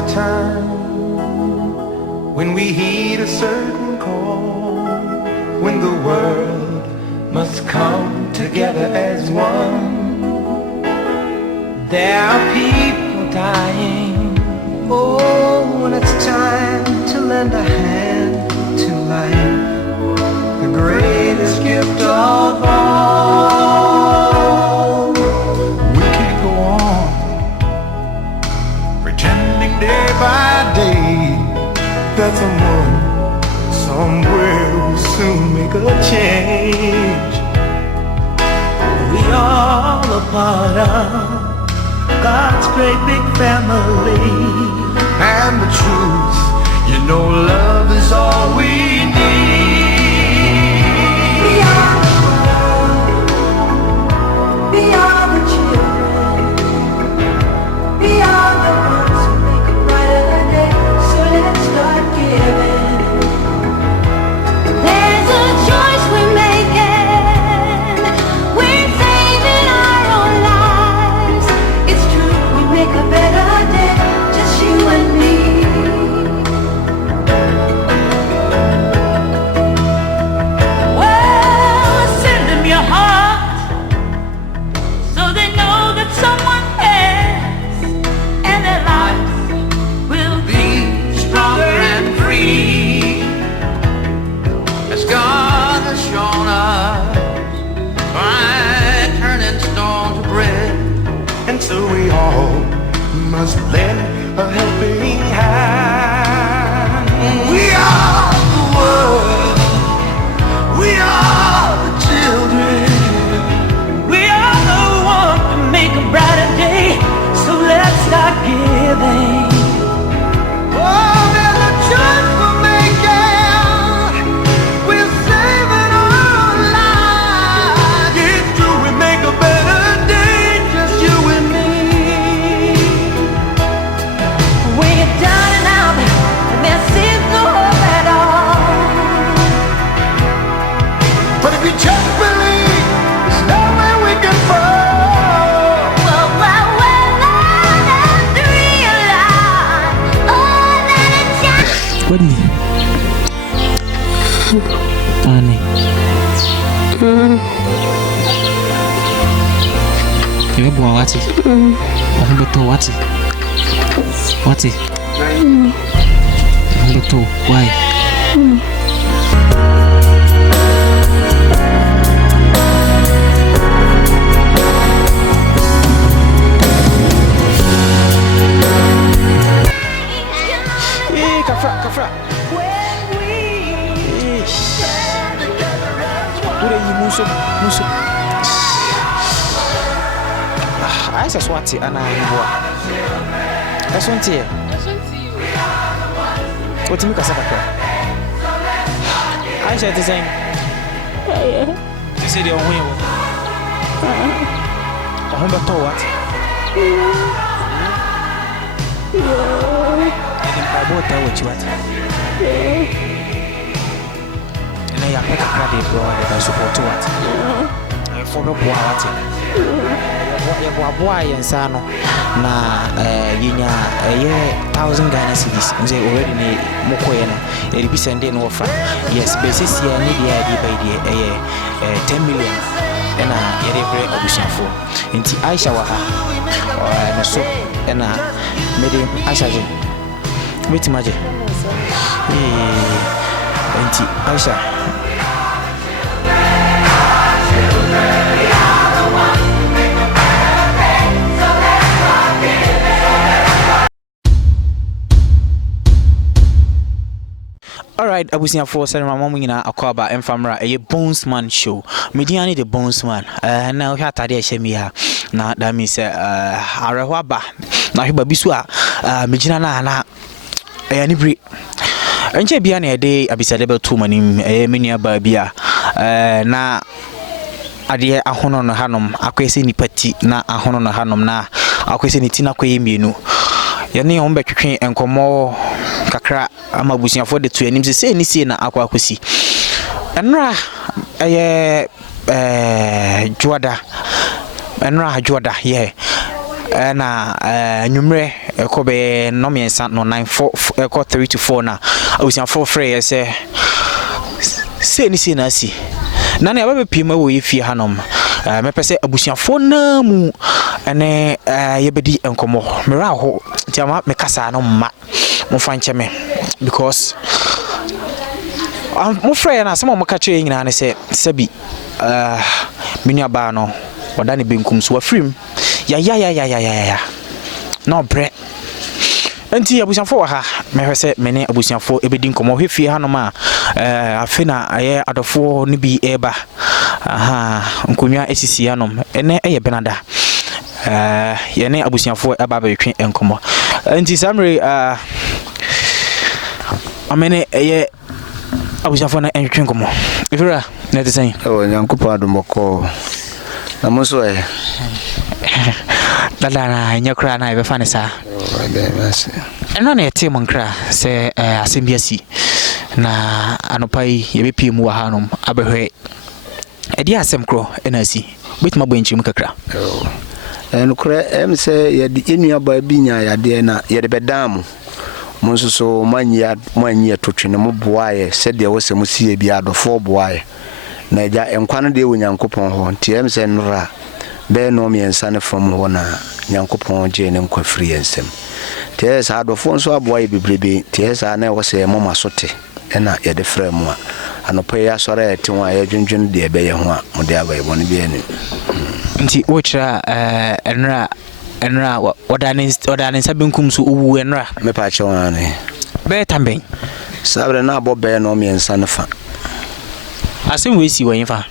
a time when we heed a certain call, when the world must come together as one. There are people dying. Oh, when it's time to lend a hand to life, the greatest gift of all. We can't go on pretending day by day that someone somewhere will soon make a change. We all a part of God's great big family. And the truth, you know, love is all we need. We are the world, we are the children, we are the ones who make a brighter day. So let's start giving. There's a choice we're making. We're saving our own lives. It's true, we make a better day, just you and me. Well, send them your heart so they know that someone cares, and their lives will be stronger and free, as God has shown us by turning stone to bread. And so we all must lend a helping hand. We are the world, we are the children, we are the ones to make a brighter day. So let's start giving. Oh, there's a choice we're making. We're saving our lives. It's true, we make a better day, just you and me. When you're down and out, and there seems no hope at all. But if you just believe, there's nowhere we can fall. Well, learn and realize, oh, that it's just. What is it? Annie. You boy, what's it? What's it? What's it? Why? Hey, Kafra. What are you, Muso? Aisha Swati, and I am. That's one tear. What do you make a second? Aisha design. You see the only one. I what? I bought that what you want. And I have a credit bro that I support to what. I follow what. Boy and Sano na yinya 1,000 Ghana cedis nze already ni mokoyeno e be sending offer. Yes, basis here need the idea by the 10 million and every obusiafo nti Aisha wa ha na so na mede Aisha je metimaje nti Aisha Alright, abusia for Sarah Momina Akwaba and Famra, a Bonesman show. Mediani the Bonesman. Now we had Tadia Shemia. Now that means Arawaba. Now he babiswa Mijana na Anibri. And Jebiani a day abisadable 2 manim minia babia. Na Adia Ahono no Hanum, Aquesi ni Pati na Ahono no Hanum na Aquesi ni Tina Queminu. Yani ombe twetwe enkomo kakra amabusiafo de to anim se ni sie na akwa akosi enra joda enra joda ye na nwumre ekobe no miensa no 9 4 3 to 4 na abusiafo frɛ se ni na si na na aba pima wo yefie hanom mepese abusiafo na mu ene yebedi enkomo mera ho tiama mekasa no ma mo fanche me because mo frɛ na asɛm mo ka kyerɛ nyina ne sɛ sabi menu aba no wada ne benkum so afrim ya no bre anti abusiafo wa ha mehwɛ sɛ mene abusiafo ebedi nkomo hwefie hanom a afena aye adofo ne bi eba nkonwa esisi hanom ene eye benada yene abusiafo eba betwe enkomo anti samre amene eye abusiafo na entwe enkomo ifira na te sen nyankopa adomoko na muso dada na nyakra na ebe fane sa eno na ete monkra se asembiasi na anopai yebepi mu wa hanom abehwe edi asem kro enasi betima gbenchi mu kakra enukre se yedi enua ba bi nya yade na yede bedam mo nso manyia totwene mo boaye se de wo se mo sie bi adofo boaye na ja enkwan de wo nyankopon ho nti se nura be no miensa ne from ho na nyankopon je ne nkwafiri ensem tie sa adofo nso aboaye bebrebe tie sa na wo se mo masote ena yede frɛ mu a anopa ya sɔre ete ho a ya dwendwen de ebe ye ho a mo de abaye bone bi ani nti wo kira enra wadanin sabinkum so uwu enra me pa che wane be tamben sabre na abobe no miensa ne fa asem we si wan fa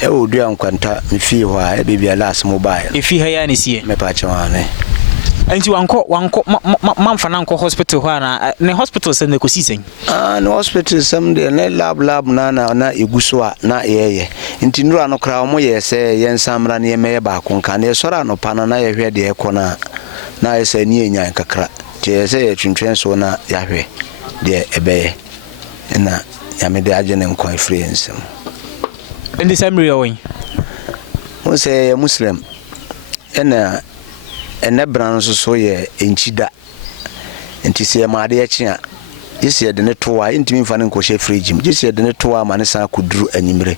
e odua nkwanta me fie ho a e bebia las mobile e fi ha ya ne sie me pa che wane anti wanko mamfa na nko hospital ho na ne hospital se ne ko sisen no hospital sam de ne lab na eguso a na yeye nti nura no kra mo ye se ye nsamra ne me ba ko nka ne sora no pana na ye hwe de ekona na ye se ni enya kakra je se ye twentwen so na ya hwe de ebeye na ya me de agene nko influence ndi samri yowin mo se muslim ene bran so ye enchida enti se ma de akya yesi de ne toa enti mi fa ne nkohye fridge yesi de ne toa ma ne sa kuduru anyimre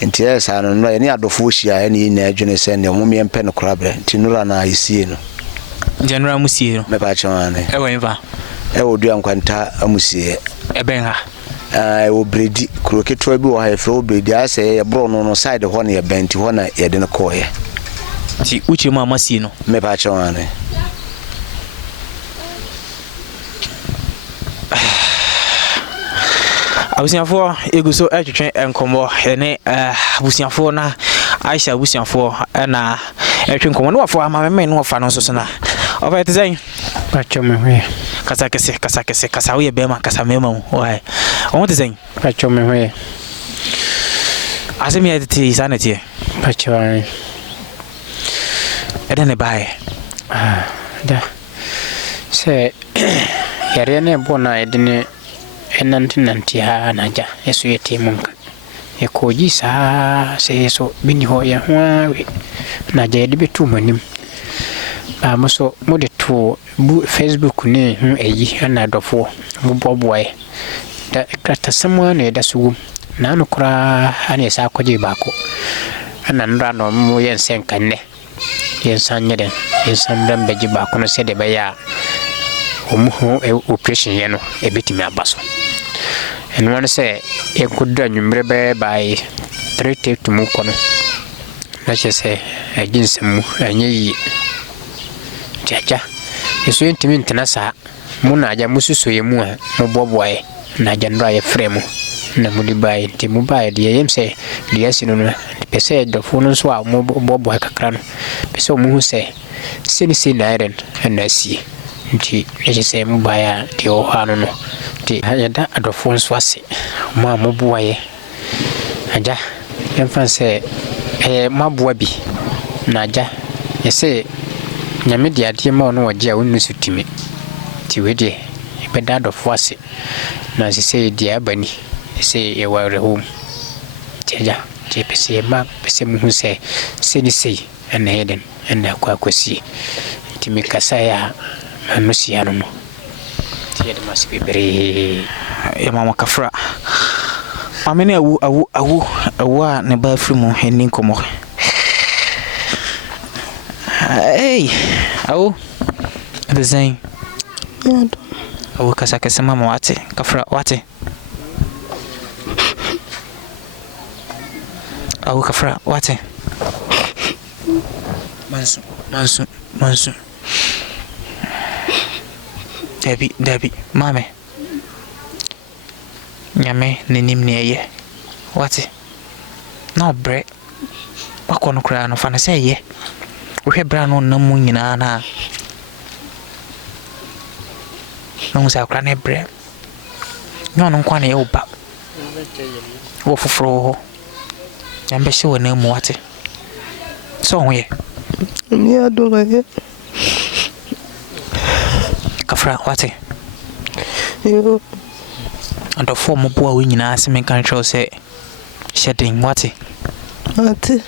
enti esa no no ye ne adofo hia ne na adwene se ne mo me mpe ne korabre enti nura na yesie no general musie no me ba chwane e wen fa e odua nkwanta amusie e ben ha wo bredi kroketo bi wo ha efro bredi ase ye bro no side ho ne ye benti ho na ye de ne koye ti uche ma masi no me ba chwane abusiafo eguso atwetwe enkomo ene abusiafo na Aisha abusiafo na atwe enkomo no wafo ama me no wafa no so na oba tezai pacho me hwe kasa we be ma kasa me ma why o tezai pacho me hwe asemi editi sanity pacho ai edene bae da se yare ne bona edene enanti ha naja yeso yete munka ekoji sa se so bini ho ya hwawe naja yede betu manim ba moso mode to Facebook ne hu eyi na dofo boboboy da krata samwa ne da sugum na no kura ane sa kwaje bako anan ra no mo yensen kanne yensan nyeden yensan dan beji bako no se de baya omuho operation ye no ebetimi abaso and one say e kudda nyumre be by 3 take to mu kono na che say aginsem anyi jaja yeso entimi ntena sa mu na aja mususo ye mu a mo boboe na jandra ye fremu na mu di bay ti mu bay di yem say di yasino no pese do funu so a mo boboe kakra no pese mu hu say sini na iron na si nti je say mu baya di o hanu no ti ayada adofo nso ase ma mobuaye aja yemfa se maboa bi na aja yese nyame de ade ma ono waje a wonu sutimi ti wedi beda adofo ase na se di abani se ye ware home ti aja ti pese ma pese mu se ni sei ɛna yɛden ɛna akɔ akɔsie nti mekasa ya ano sia no nti yɛde ma se bebree mama kafra amene awu a ne ba firi mu eni komo hey awu the same awu kasa kasa mama wate kafra wate awu kafra wate mansu Debbie mame nyame nenim ne ye wate na obre wakono kra no fa na se ye wohwe bra no namu nyina na musa kra na bre nyono nkwa na ye oba wo foforo ho nyambe hye wona mu wate so ho ye ni ado ye kafra wate yo ando fo mo bo a we nyina ase men kan show say shedding wate ate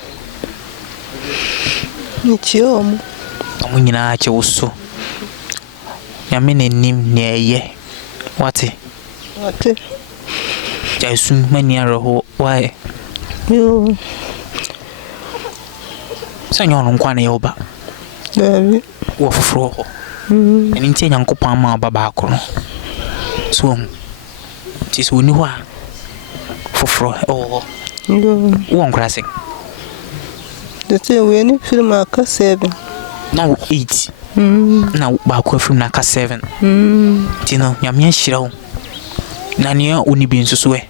ni chio mo mo nyina che wuso nyame nenim ne ye wate jaisun mani aroho why yo sanyo no nkwa na ye oba David wo foforo ho eni ntia nyankopon ma baba akoro so ti so ni ho a foforo yo wo nkrase the say we ni film aka 7 now 8 na ba ko film na aka 7 ti no nyame ahira wo na ne oni bi nso so e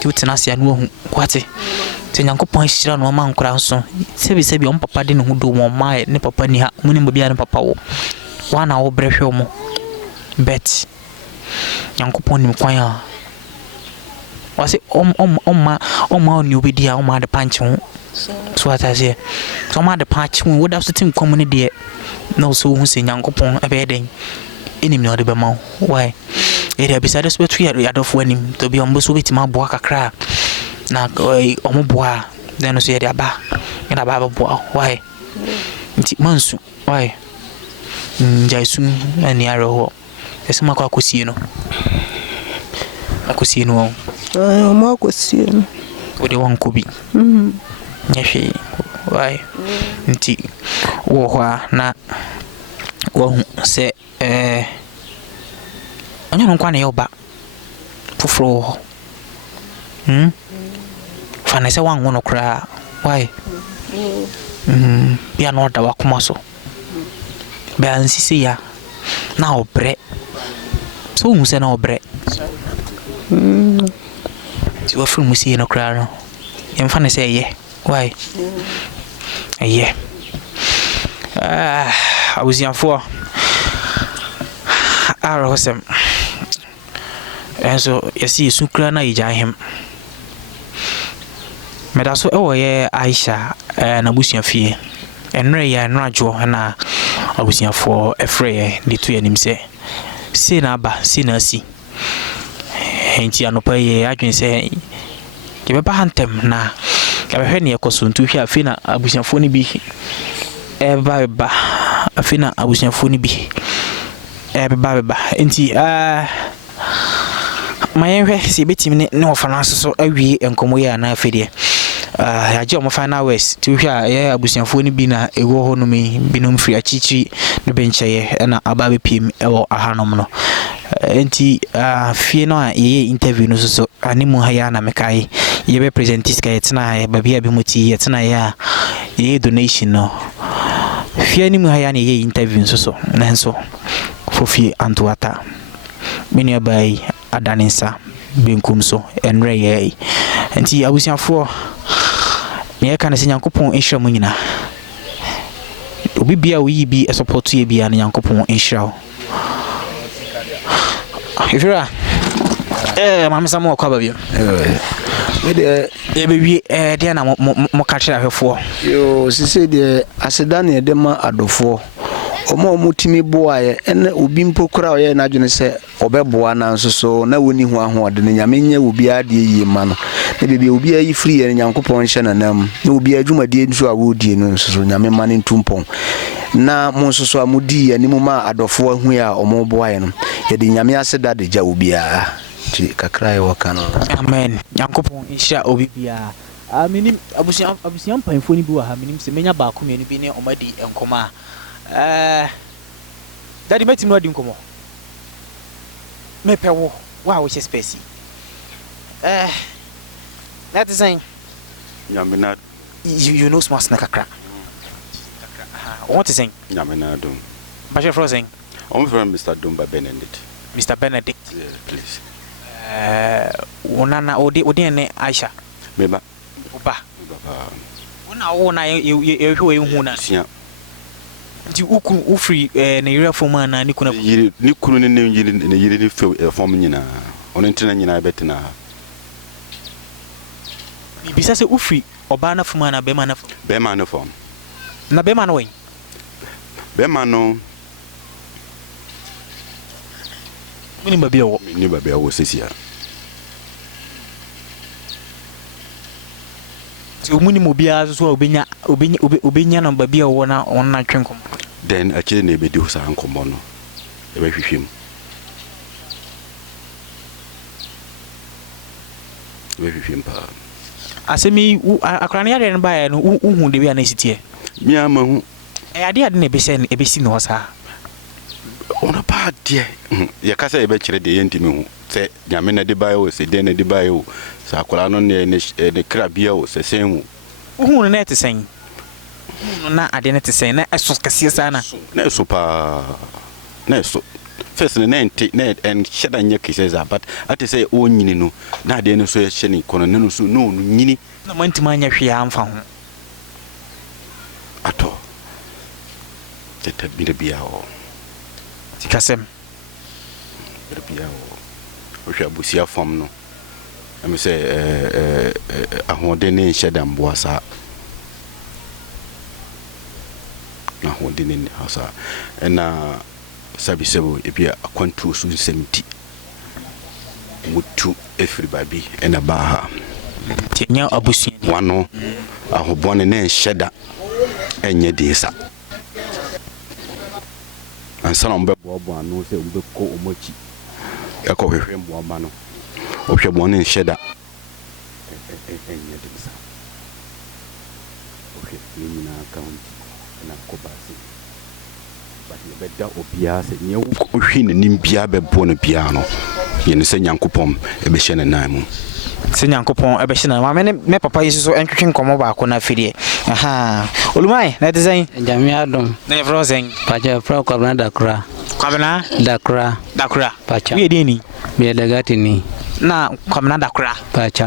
ti utina sia no hu kwate ti nyankopon ahira no ma nkora nso sebi on papa de ne hu do mo ma ne papa ni ha muni mo bia ne papa wo wana wo brehwe mo bet nyankopon nim kwan a wase omma oni obedi a omma de panche ho so atazie so omma de panche ho woda so tim komune de no so hu se nyankopon abeden enim no de be ma why ere bisade so betu ya dofo anim to bi ombo so betima boa kakra na omo boa den so ye de aba ina baba boa why nti mansu why jaisu ani aroho esema kwa kusie no akusie no mo akusie no ode wankobi nyehwe why nti wo hwa na wo se onye no kwa na yoba foforo fa se wanwo no kra why bia no da wakoma so bia nsisi ya na obre so hu se na obre ti wa furu musi no kra no yemfa ne se ye why ye abuzianfo arosem enso yesi sukra na ijahem medaso ewo ye Aisha na busianfie enre ya nrajo na abusianfo efre de to yanim se na aba se na si enti anopa ye adwen se ke beba hantem na ke behwe ne ekoso ntuhwe afi na abusianfo ni bi eba afi na abusianfo ni bi beba enti mayenhwe si betimi ne ofana so awie enkomo ya na afedie yaje o final west ti hwa ya abusianfo ni bi na ewo ho no mi binom free achichi ne bencheye na aba be pim ewo ahanom no enti fie no a ye interview no so animu ha ya na mekai ye be presentis ka yetina ba bia bi muti yetina ya ye donation no fie animu ha ya na ye interview so nanso fofi antuata mini abai adanensa benkum so enre ye enti abusianfo me ka na se nyankopon ehira mu nyina obi bia wo yi bi support ye bia na nyankopon ehira wo ifira mama samo kwa babia me de ebewie de na mo ka kira hwefo yo sise de aseda na de ma adofo omo timi boaye ene obi mpokura oye na adwene se obeboa na nso so na woni hu aho de nyame nya obi ade yi ma no baby obi ayi free and Yankopon shananam no obi adwumade nso a wodi no nso nyame ma ne ntumpon na mo nso so amudi ani mu ma adofo ahu a omo boaye no ye de nyame aseda de ja obi a ti kakra ye waka no amen Yankopon insha obi bia minim abusian panfo ni bi wa ha minim se menya ba ko mienu bi ne omadi enkoma daddy meti no adi nkomo me pewo wa che space that is saying Yamina you know smart snack kakra what is saying Yamina Dum. But you're frozen. I'm from Mr. Dumba Benedict. Mr. Benedict. Yeah, please. Onana odi ne Aisha. Meba. Oba. Ona you huna. Sia. Di uku ufri na yira foma na ni kuna. Yiri ni kunu ne yiri ni form nyina. Ono ntina nyina betina. Ni bisa se ufri oba na foma na bema na foma. Bema na form. Na bema na wen. Bema no. Mini babia wo. Ni babia wo sesia. Ti omuni mo bia so obenya na babia wo na onna twenkom. Then actually na ebedi ho sa nkombo no. E ba hwehwem. E ba hwehwem pa. Asemi akrane yare no ba no uhu de bia na sitie. Mi ama hu. Ade na ebesi no sa. Ona pa de ye ka say e be kire de yentimi hu se nyame na de bae o se de na de bae o sa akola no ne krabia o se sen hu na te sen na ade na te sen na eso kase sana na eso pa na eso first na enti na en sheda nya kiseza but ate say o nyini no na ade no so ye hye ni kono no so no nyini na mantima nya hwe amfa ho ato tete bi de bia o tikasem bia o hwe abusia fam no am say ahode ne nhyeda mboasa na ahode ne hasa na sabisebo ebia akwantu so nsemti mutu everybody ena baha tinya abusia wano ahobone ne nhyeda enye desa ansana mbebo anu se mbeko omochi yakọ hwehwe mbo ma no ohwe bo ne nhyeda enye desa ohwe ni na account na kobasi but ye beda obia se nye ohwe ne nimbia bebo no bia no ye ne se nyankopom ebe hye ne nan mu se nyankopon ebe hye na ma me papa yesu so entwetwe nkomo ba ko na fidie aha olumai na te sen jami adom na frozen pacha pro kwabna dakra pacha we dey ni be dagati ni na kwabna dakra pacha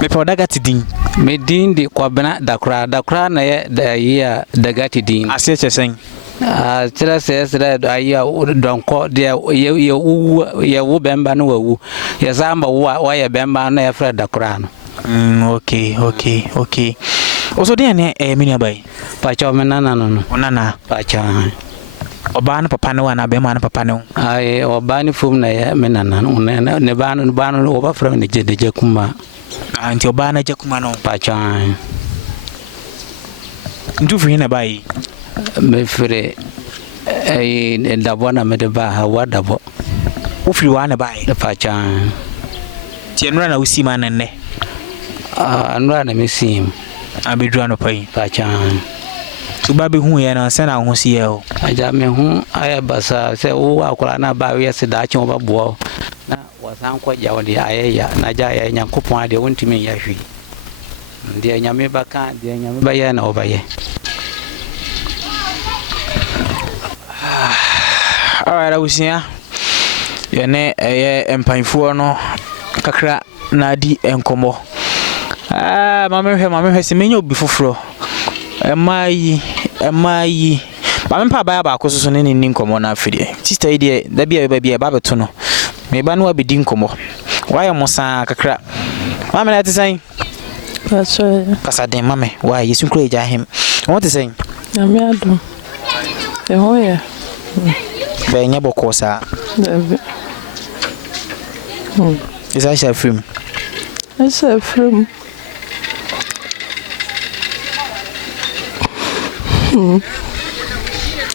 me pro dagati din me din di kwabna dakra na ye da ya dagati din ase chesen tira se aya donko de ye wo bemba no wawu ye samba wa ye bemba na ye fra dakra no okay oso de ne mini abai pacha me nana no onana pacha oba na papa ne wa na be ma na papa ne ai oba ni fum na ye me nana no ne ba no oba fra ne je kuma anti oba na je kuma no pacha ndu fi na bai me fere ai dabo na me de ba ha wa dabo ufiri wa na bai pacha ti enura na usi ma nan ne anura na me sim abedru no pai pacha tu ba be hu ye na se na hu si ye o aja me hu aya basa se wo akora na ba we se da chen ba bo na wasan ko ja woni ayaya na ja ya nyankopon ade wontimi ya hwi ndi nyame baka ndi nyame ba ye na obaye alright awusia ye ne empanfo no kakra na di enkomo mama hwe se menyo obi foforo emayi mama pa ba ba akoso ne ni nkomo na afide sister ide da bia ba beto no me ba no abedi nkomo why mo sa kakra mama na te sai kasa den mama why yesu kro eja him what is saying na me ado e hoye be nya bokosa is Aisha film It's a film.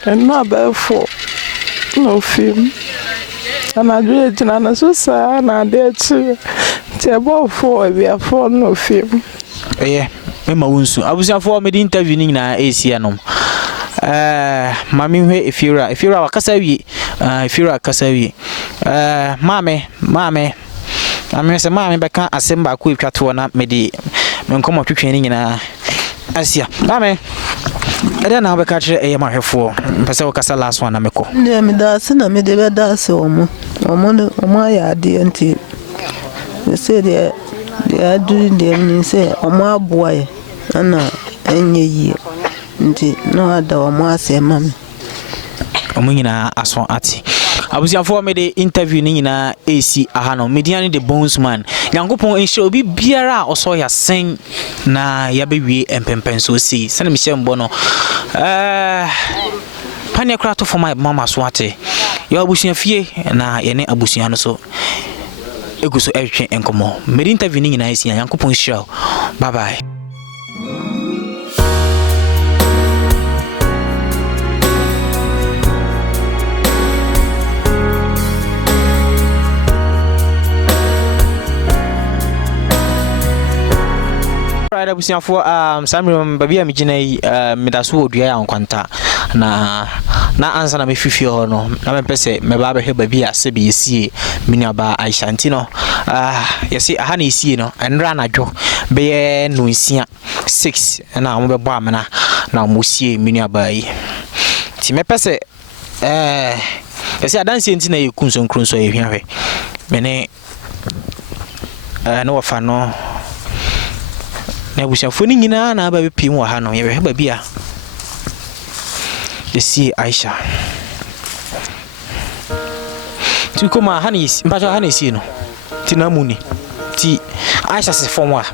And not bad for no film. And I do it, and I'm so sad, and I did too. About 4, we are 4 no film. Yeah, Emma Wunsu. I was for me interviewing na ACNM. Mami, if you're a Casavi, if you're a Casavi, Mammy, I mean, say, Mammy, but can't assemble a quick chat to an medi. Men come up to training in a Asia. Mammy, I don't know, catch a mark for Pascal Casa last one. I'm a call. Yeah, me that's in a medieval that's or my idea. They say they are doing them, say, my boy, and any year. No other more say, Mammy. Omina aswan ati abusiafo me de interview ni nyina AC ahano mediani the bones man yankopon enhye obi biara oso ya sen na ya bewie empempen so si sene me hyembo no pane kra to for my mama so ate ya abusiafie na ye ne abusia no so eguso ehwe enkomo me de interview ni nyina AC yankopon hyira bye bye. Right, abusia for Samuel baby amigina medaso odua ya nkwanta na ansa na mefifi ho no na me pese me ba be baby ase be yesie miniaba Aisha'S no yesi aha na yesie no enra anadwo be no nsia 6 na mo be bo amena na mo sie miniaba yi ti me pese yesi adanse nti na yekunso nkronso ye hwehwe me ne no wafa no na bushafo ni nyina na aba bepim wa ha no ye heba bia yesi Aisha ti kuma ha ni mbaja ha ni si no ti na muni ti Aisha se fomwa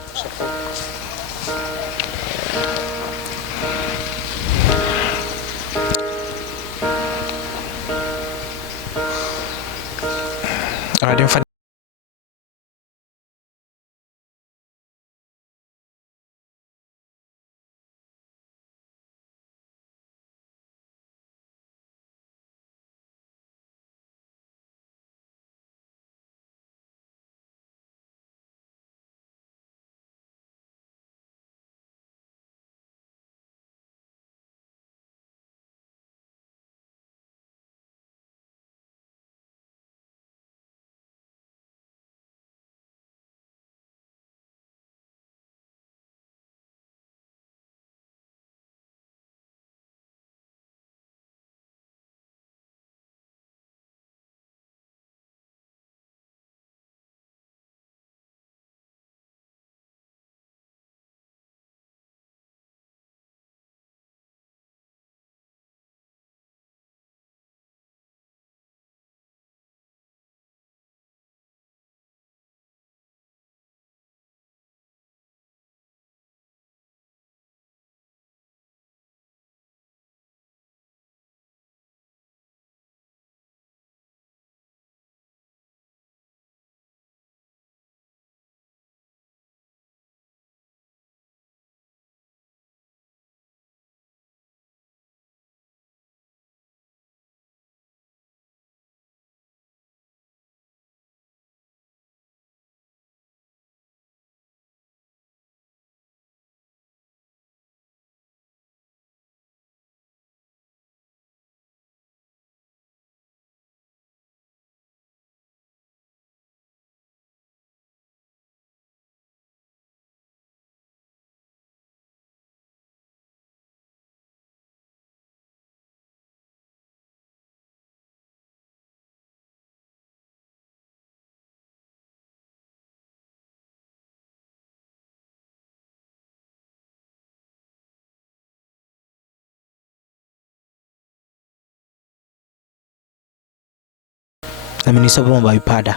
I mean so bon by pada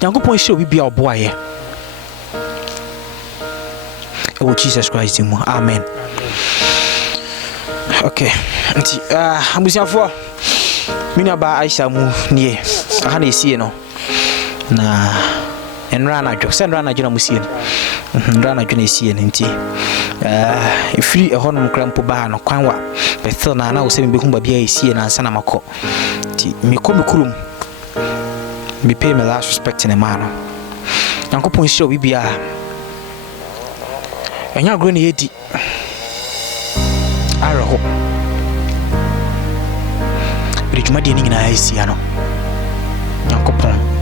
yankopon show bi bia oboaye oh Jesus Christ mu amen. Okay nti abusiafo miniaba Aisha mu nie aha na esie no na enra na dwo sɛ enra na dwo na musie no enra na dwo na esie no nti free ɛhɔ nom kra mpo ba no kwan wa but still na wo sɛ me behu ba bia esie na ansa na makɔ nti me kɔ me kurum me pay me last respect in a man Yankopɔn hyɛ obi bia ɛnya agro na yɛdi ara hɔ bere dwuma deɛ ne nyinaa ɛsia no Yankopɔn